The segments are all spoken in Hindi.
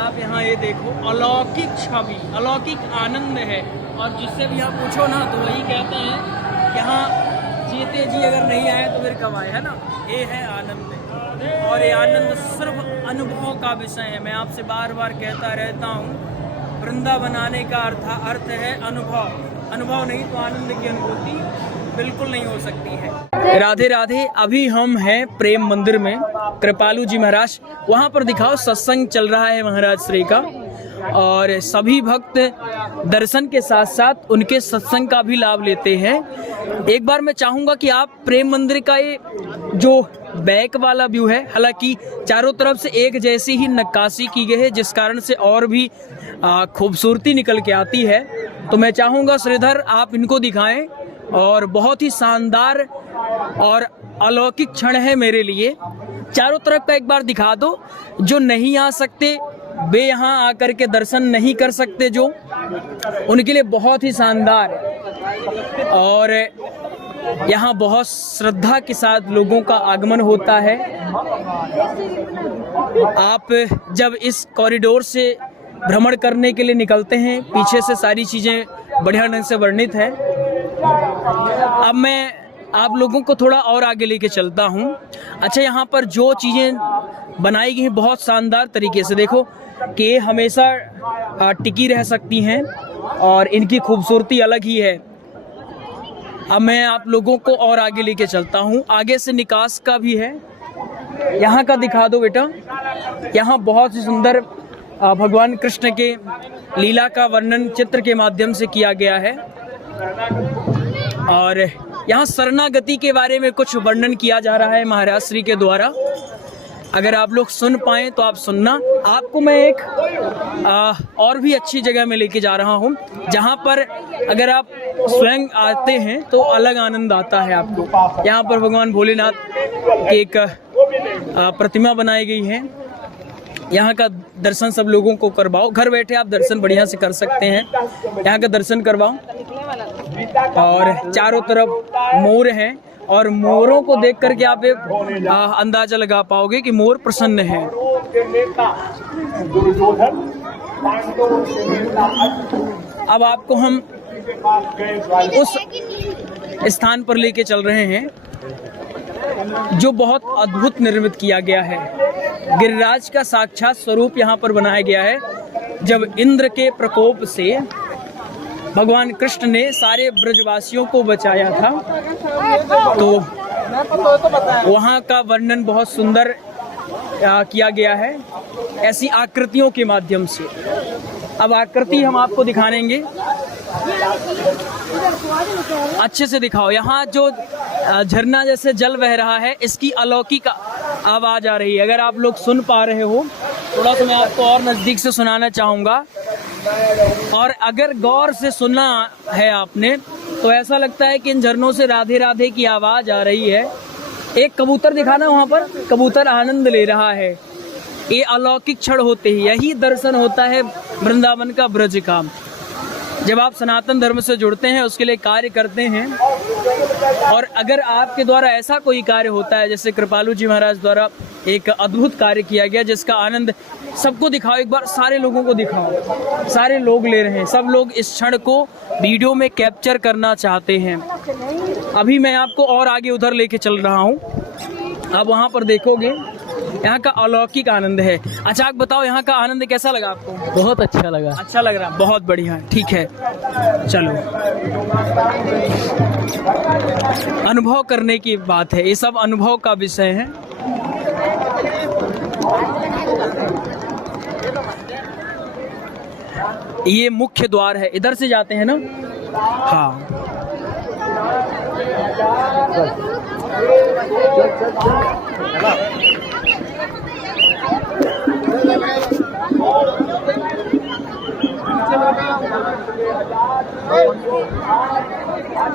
आप यहाँ ये देखो, अलौकिक छवि, अलौकिक आनंद है। और जिससे भी यहाँ पूछो ना तो वही कहते हैं कि यहाँ जीते जी अगर नहीं आए तो फिर कब आए, है ना। ये है आनंद, और ये आनंद सिर्फ अनुभव का विषय है। मैं आपसे बार बार कहता रहता हूँ, वृंदावन आने का अर्थ है अनुभव। अनुभव नहीं तो आनंद की अनुभूति बिल्कुल नहीं हो सकती है। राधे राधे। अभी हम हैं प्रेम मंदिर में, कृपालू जी महाराज, वहाँ पर दिखाओ सत्संग चल रहा है महाराज श्री का, और सभी भक्त दर्शन के साथ साथ उनके सत्संग का भी लाभ लेते हैं। एक बार मैं चाहूँगा कि आप प्रेम मंदिर का ये जो बैक वाला व्यू है, हालांकि चारों तरफ से एक जैसी ही नक्काशी की गई है जिस कारण से और भी खूबसूरती निकल के आती है, तो मैं चाहूँगा श्रीधर आप इनको दिखाएं। और बहुत ही शानदार और अलौकिक क्षण है मेरे लिए। चारों तरफ का एक बार दिखा दो, जो नहीं आ सकते वे यहाँ आकर के दर्शन नहीं कर सकते, जो उनके लिए बहुत ही शानदार है। और यहाँ बहुत श्रद्धा के साथ लोगों का आगमन होता है। आप जब इस कॉरिडोर से भ्रमण करने के लिए निकलते हैं, पीछे से सारी चीज़ें बढ़िया ढंग से वर्णित है। अब मैं आप लोगों को थोड़ा और आगे लेके चलता हूँ। अच्छा, यहाँ पर जो चीज़ें बनाई गई हैं बहुत शानदार तरीके से, देखो कि ये हमेशा टिकी रह सकती हैं और इनकी खूबसूरती अलग ही है। अब मैं आप लोगों को और आगे लेके चलता हूँ। आगे से निकास का भी है, यहाँ का दिखा दो बेटा। यहाँ बहुत ही सुंदर भगवान कृष्ण के लीला का वर्णन चित्र के माध्यम से किया गया है। और यहाँ शरणागति के बारे में कुछ वर्णन किया जा रहा है महाराज श्री के द्वारा। अगर आप लोग सुन पाएँ तो आप सुनना। आपको मैं एक और भी अच्छी जगह में लेके जा रहा हूँ, जहाँ पर अगर आप स्वयं आते हैं तो अलग आनंद आता है आपको। यहाँ पर भगवान भोलेनाथ की एक प्रतिमा बनाई गई है। यहाँ का दर्शन सब लोगों को करवाओ। घर बैठे आप दर्शन बढ़िया से कर सकते हैं, यहाँ का दर्शन करवाओ। और चारों तरफ मोर हैं, और मोरों को देख करके आप एक अंदाजा लगा पाओगे कि मोर प्रसन्न है। अब आपको हम उस स्थान पर लेके चल रहे हैं जो बहुत अद्भुत निर्मित किया गया है। गिरिराज का साक्षात स्वरूप यहाँ पर बनाया गया है। जब इंद्र के प्रकोप से भगवान कृष्ण ने सारे ब्रजवासियों को बचाया था, तो वहाँ का वर्णन बहुत सुंदर किया गया है ऐसी आकृतियों के माध्यम से। अब आकृति हम आपको दिखाएंगे, अच्छे से दिखाओ। यहाँ जो झरना जैसे जल बह रहा है, इसकी अलौकिक आवाज आ रही है। अगर आप लोग सुन पा रहे हो, थोड़ा सा मैं आपको और नजदीक से सुनाना चाहूँगा। और अगर गौर से सुना है आपने तो ऐसा लगता है कि इन झरनों से राधे राधे की आवाज आ रही है। एक कबूतर दिखाना, वहाँ पर कबूतर आनंद ले रहा है। ये अलौकिक क्षण होते ही यही दर्शन होता है वृंदावन का ब्रज का। जब आप सनातन धर्म से जुड़ते हैं, उसके लिए कार्य करते हैं, और अगर आपके द्वारा ऐसा कोई कार्य होता है, जैसे कृपालू जी महाराज द्वारा एक अद्भुत कार्य किया गया जिसका आनंद सबको दिखाओ, एक बार सारे लोगों को दिखाओ। सारे लोग ले रहे हैं, सब लोग इस क्षण को वीडियो में कैप्चर करना चाहते हैं। अभी मैं आपको और आगे उधर लेके चल रहा हूँ। आप वहाँ पर देखोगे यहाँ का अलौकिक आनंद है। अच्छा, आप बताओ यहाँ का आनंद कैसा लगा आपको? बहुत अच्छा लगा। अच्छा लग रहा, बहुत बढ़िया, ठीक है। चलो, अनुभव करने की बात है, ये सब अनुभव का विषय है। ये मुख्य द्वार है, इधर से जाते हैं ना? हाँ।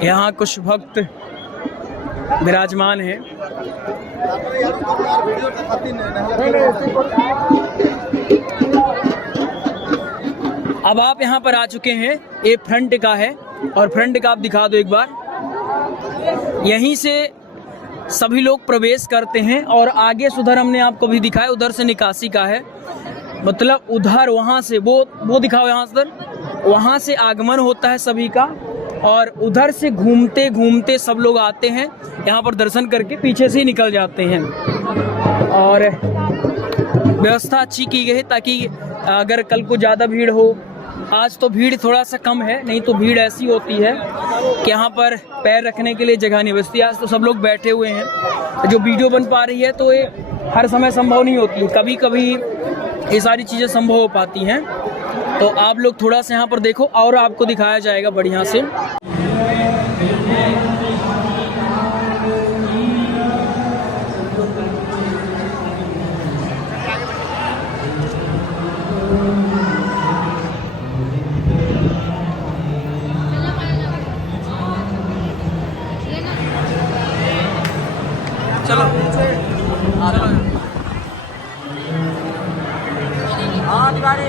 यहाँ कुछ भक्त विराजमान हैं। अब आप यहाँ पर आ चुके हैं, ये फ्रंट का है, और फ्रंट का आप दिखा दो एक बार। यहीं से सभी लोग प्रवेश करते हैं, और आगे सुधर हमने आपको भी दिखाया, उधर से निकासी का है। मतलब उधर वहाँ से वो दिखाओ यहाँ सर, वहाँ से आगमन होता है सभी का और उधर से घूमते घूमते सब लोग आते हैं यहाँ पर दर्शन करके पीछे से ही निकल जाते हैं। और व्यवस्था अच्छी की गई है ताकि अगर कल को ज़्यादा भीड़ हो, आज तो भीड़ थोड़ा सा कम है, नहीं तो भीड़ ऐसी होती है कि यहाँ पर पैर रखने के लिए जगह नहीं बचती। आज तो सब लोग बैठे हुए हैं। जो वीडियो बन पा रही है तो ये हर समय संभव नहीं होती, कभी कभी ये सारी चीज़ें संभव हो पाती हैं। तो आप लोग थोड़ा सा यहाँ पर देखो और आपको दिखाया जाएगा बढ़िया से। चलो चलो हाँ तिवारी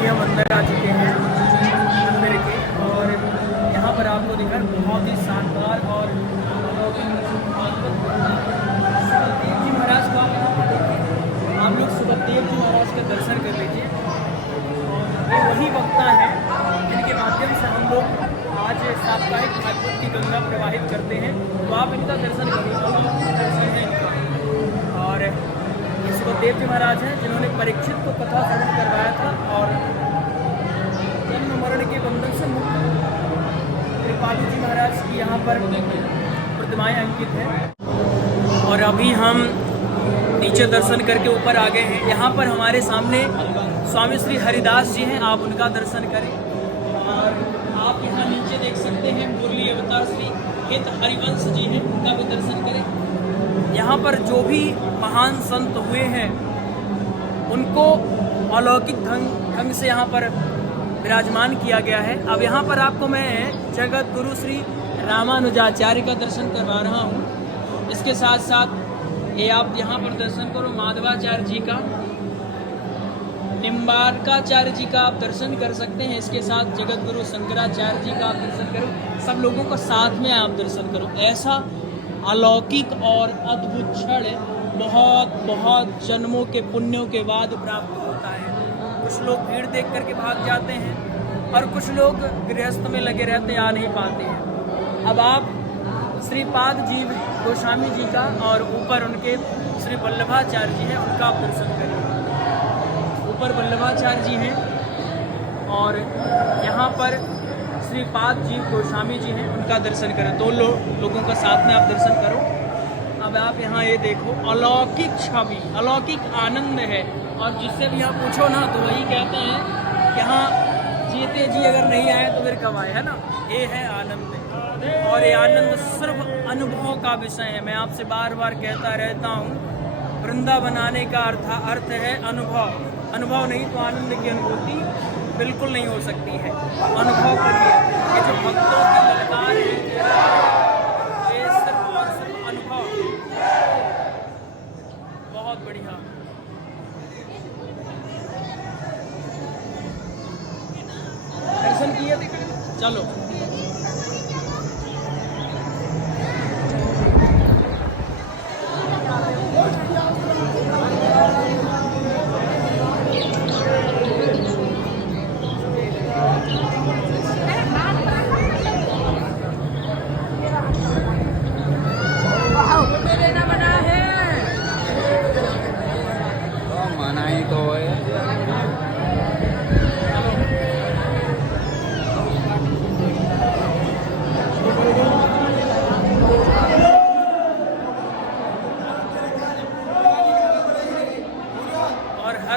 हम अंदर आ चुके हैं मंदिर के और यहाँ पर आपको दिखा बहुत ही शानदार और सुखदेव जी महाराज का आप लोग सुखदेव जी महाराज का दर्शन कर लीजिए। ये वही वक्ता है जिनके माध्यम से हम लोग आज साप्ताहिक भागवत की गंगा प्रवाहित करते हैं। तो आप इनका दर्शन करिए और ये सुखदेव जी महाराज हैं जिन्होंने परीक्षित को कथा श्रवण करवाया था और जन्म मरण के बंधन से मुक्त कृपालु जी महाराज की यहाँ पर प्रतिमाएं अंकित हैं। और अभी हम नीचे दर्शन करके ऊपर आ गए हैं। यहाँ पर हमारे सामने स्वामी श्री हरिदास जी हैं, आप उनका दर्शन करें। और आप यहाँ नीचे देख सकते हैं मुरली अवतार श्री हित हरिवंश जी हैं, उनका भी दर्शन करें। यहाँ पर जो भी महान संत हुए हैं उनको अलौकिक ढंग से यहाँ पर विराजमान किया गया है। अब यहाँ पर आपको मैं जगत गुरु श्री रामानुजाचार्य का दर्शन करवा रहा हूँ। इसके साथ साथ ये आप यहाँ पर दर्शन करो माधवाचार्य जी का, निम्बारकाचार्य जी का आप दर्शन कर सकते हैं। इसके साथ जगत गुरु शंकराचार्य जी का आप दर्शन करो। सब लोगों का साथ में आप दर्शन करो। ऐसा अलौकिक और अद्भुत क्षण बहुत बहुत जन्मों के पुण्यों के बाद प्राप्त होता है। कुछ लोग भीड़ देख करके भाग जाते हैं और कुछ लोग गृहस्थ में लगे रहते आ नहीं पाते हैं। अब आप श्रीपाद जीव गोस्वामी जी का और ऊपर उनके श्री वल्लभाचार्य जी हैं, उनका आप दर्शन करें। ऊपर वल्लभाचार्य जी हैं और यहाँ पर श्रीपाद जीव गोस्वामी जी हैं, उनका दर्शन करें। दो लोगों का साथ में आप दर्शन करो। अब आप यहाँ ये देखो अलौकिक छवि, अलौकिक आनंद है। और जिससे भी आप पूछो ना तो वही कहते हैं कि हाँ जीते जी अगर नहीं आए तो फिर कब आए, है ना। ये है आनंद और ये आनंद सिर्फ अनुभव का विषय है। मैं आपसे बार बार कहता रहता हूँ, वृंदावन आने का अर्थ है अनुभव। अनुभव नहीं तो आनंद की अनुभूति बिल्कुल नहीं हो सकती है। अनुभव करिए। ये जो भक्तों की ललकार है ये सिर्फ और सिर्फ अनुभव। बहुत बढ़िया। दर्शन किए, चलो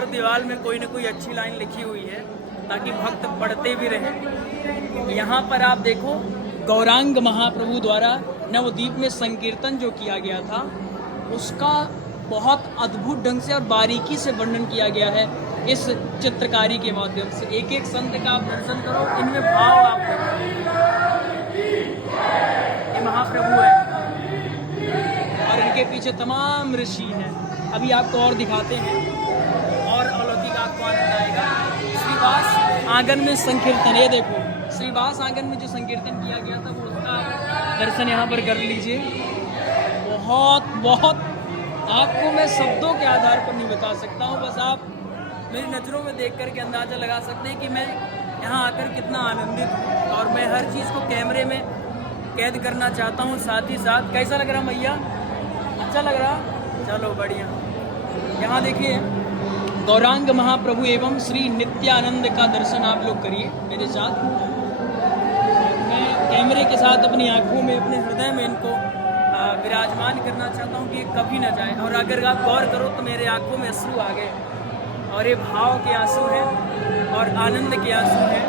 दीवार में कोई न कोई अच्छी लाइन लिखी हुई है ताकि भक्त पढ़ते भी रहें। यहाँ पर आप देखो गौरांग महाप्रभु द्वारा नवद्वीप में संकीर्तन जो किया गया था उसका बहुत अद्भुत ढंग से और बारीकी से वर्णन किया गया है इस चित्रकारी के माध्यम से। एक एक संत का आप दर्शन करो, इनमें भाव आप देखो। ये महाप्रभु है और इनके पीछे तमाम ऋषि हैं। अभी आपको और दिखाते हैं और अलौकिक आपको आनंद आएगा। श्रीवास आंगन में संकीर्तन, ये देखो श्रीवास आंगन में जो संकीर्तन किया गया था वो उसका दर्शन यहाँ पर कर लीजिए। बहुत बहुत आपको मैं शब्दों के आधार पर नहीं बता सकता हूँ, बस आप मेरी नज़रों में देख कर के अंदाज़ा लगा सकते हैं कि मैं यहाँ आकर कितना आनंदित हूँ। और मैं हर चीज़ को कैमरे में कैद करना चाहता हूँ। साथ ही साथ कैसा लग रहा मैया? अच्छा लग रहा? चलो बढ़िया। यहाँ देखिए गौरांग महाप्रभु एवं श्री नित्यानंद का दर्शन आप लोग करिए मेरे साथ। मैं कैमरे के साथ अपनी आँखों में, अपने हृदय में इनको विराजमान करना चाहता हूँ कि ये कभी ना जाए। और अगर आप गौर करो तो मेरे आँखों में अश्रु आ गए, और ये भाव के आंसू हैं और आनंद के आंसू हैं।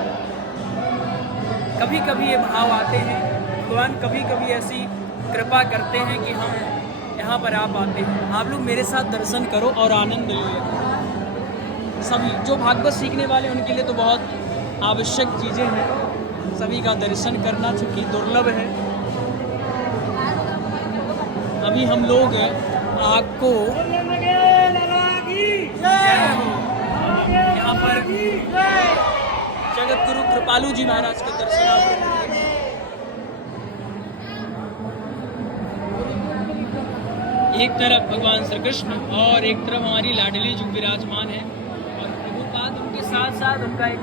कभी कभी ये भाव आते हैं, भगवान कभी कभी ऐसी कृपा करते हैं कि हम यहाँ पर आ पाते हैं। आप लोग मेरे साथ दर्शन करो और आनंद ले। सभी जो भागवत सीखने वाले उनके लिए तो बहुत आवश्यक चीज़ें हैं, सभी का दर्शन करना चूँकि दुर्लभ है। अभी हम लोग आपको यहाँ पर जगत गुरु कृपालु जी महाराज के दर्शन आप करेंगे। एक तरफ भगवान श्री कृष्ण और एक तरफ हमारी लाडली जी विराजमान है, और प्रभुपाद उनके साथ साथ उनका एक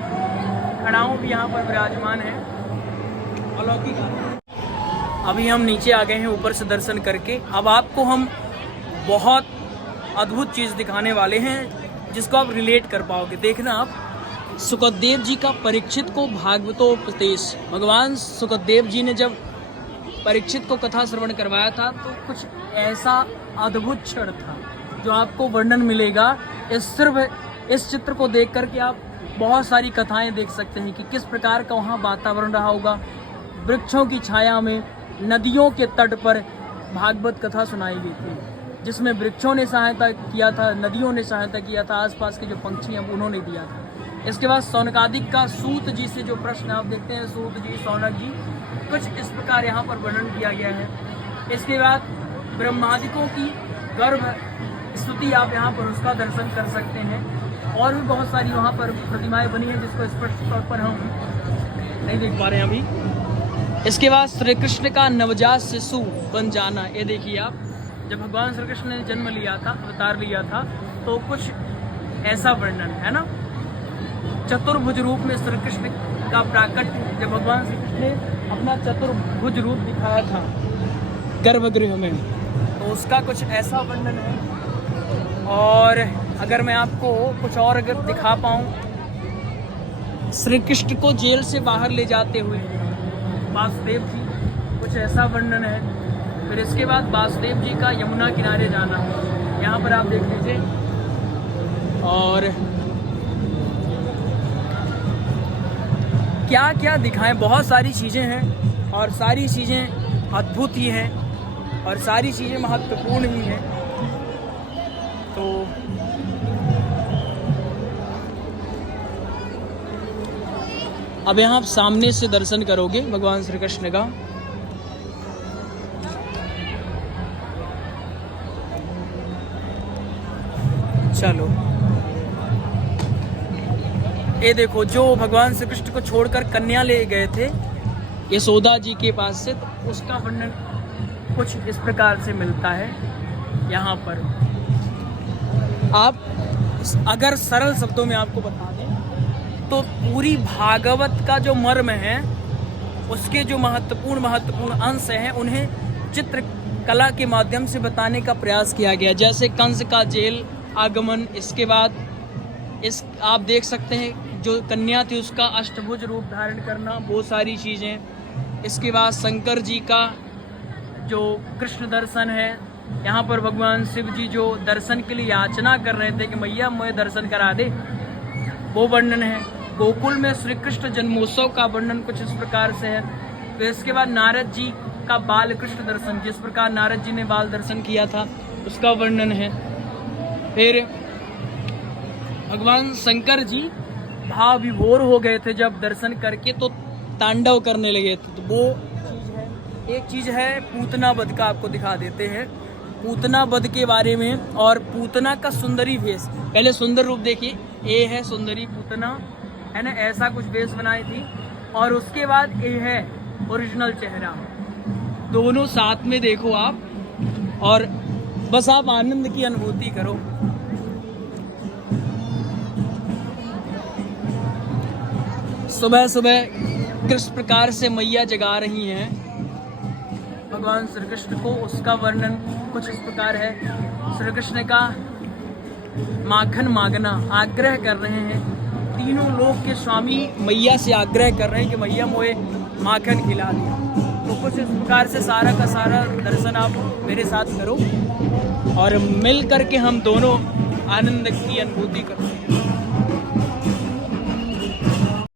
खड़ाऊं भी यहाँ पर विराजमान है। अलौकिक। अभी हम नीचे आ गए हैं ऊपर से दर्शन करके। अब आपको हम बहुत अद्भुत चीज़ दिखाने वाले हैं जिसको आप रिलेट कर पाओगे। देखना आप, सुखदेव जी का परीक्षित को भागवतोपदेश। भगवान सुखदेव जी ने जब परीक्षित को कथा श्रवण करवाया था तो कुछ ऐसा अद्भुत क्षण था जो आपको वर्णन मिलेगा। सिर्फ इस चित्र को देख करके आप बहुत सारी कथाएं देख सकते हैं कि किस प्रकार का वहाँ वातावरण रहा होगा। वृक्षों की छाया में नदियों के तट पर भागवत कथा सुनाई गई थी, जिसमें वृक्षों ने सहायता किया था, नदियों ने सहायता किया था, आसपास के जो पंक्षी हैं उन्होंने दिया था। इसके बाद सौनकादिक का सूत जी से जो प्रश्न आप देखते हैं, सूत जी, सौनक जी, कुछ इस प्रकार यहाँ पर वर्णन किया गया है। इसके बाद ब्रह्मादिकों की गर्भ स्तुति आप यहाँ पर उसका दर्शन कर सकते हैं। और भी बहुत सारी वहाँ पर प्रतिमाएं बनी हैं जिसको स्पष्ट तौर पर हम नहीं देख पा रहे हैं अभी। इसके बाद श्री कृष्ण का नवजात शिशु बन जाना, ये देखिए आप, जब भगवान श्री कृष्ण ने जन्म लिया था, अवतार लिया था, तो कुछ ऐसा वर्णन है ना। चतुर्भुज रूप में श्री कृष्ण का प्राकट्य, जब भगवान श्री कृष्ण ने अपना चतुर्भुज रूप दिखाया था गर्भगृह में, तो उसका कुछ ऐसा वर्णन है। और अगर मैं आपको कुछ और अगर दिखा पाऊँ, श्री कृष्ण को जेल से बाहर ले जाते हुए वासुदेव जी, कुछ ऐसा वर्णन है। फिर इसके बाद वासुदेव जी का यमुना किनारे जाना, यहाँ पर आप देख लीजिए। और क्या क्या दिखाएं, बहुत सारी चीज़ें हैं और सारी चीज़ें अद्भुत ही हैं और सारी चीज़ें महत्वपूर्ण ही हैं। तो अब यहाँ आप सामने से दर्शन करोगे भगवान श्री कृष्ण का। चलो ये देखो, जो भगवान श्री कृष्ण को छोड़कर कन्या ले गए थे यशोदा जी के पास से, तो उसका वर्णन कुछ इस प्रकार से मिलता है यहाँ पर। आप अगर सरल शब्दों में आपको बता दें तो पूरी भागवत का जो मर्म है, उसके जो महत्वपूर्ण अंश हैं, उन्हें चित्रकला के माध्यम से बताने का प्रयास किया गया। जैसे कंस का जेल आगमन, इसके बाद इस आप देख सकते हैं जो कन्या थी उसका अष्टभुज रूप धारण करना, वो सारी चीज़ें। इसके बाद शंकर जी का जो कृष्ण दर्शन है, यहाँ पर भगवान शिव जी जो दर्शन के लिए याचना कर रहे थे कि मैया मुझे दर्शन करा दे, वो वर्णन है। गोकुल में श्री कृष्ण जन्मोत्सव का वर्णन कुछ इस प्रकार से है। फिर इसके बाद नारद जी का बाल कृष्ण दर्शन, जिस प्रकार नारद जी ने बाल दर्शन किया था, उसका वर्णन है। फिर भगवान शंकर जी भाव विभोर हो गए थे जब दर्शन करके, तो तांडव करने लगे थे, तो वो चीज़ है। एक चीज़ है पूतना वध का, आपको दिखा देते हैं पूतना वध के बारे में। और पूतना का सुंदरी वेश, पहले सुंदर रूप देखिए, ये है सुंदरी पूतना, है ना, ऐसा कुछ वेश बनाई थी। और उसके बाद ये है ओरिजिनल चेहरा। दोनों साथ में देखो आप, और बस आप आनंद की अनुभूति करो। सुबह सुबह किस प्रकार से मैया जगा रही हैं भगवान श्री कृष्ण को, उसका वर्णन कुछ इस प्रकार है। श्री कृष्ण का माखन मांगना, आग्रह कर रहे हैं, तीनों लोक के स्वामी मैया से आग्रह कर रहे हैं कि मैया मोए माखन खिला दिया। तो कुछ इस प्रकार से सारा का सारा दर्शन आप मेरे साथ करो और मिल करके हम दोनों आनंद की अनुभूति करते हैं।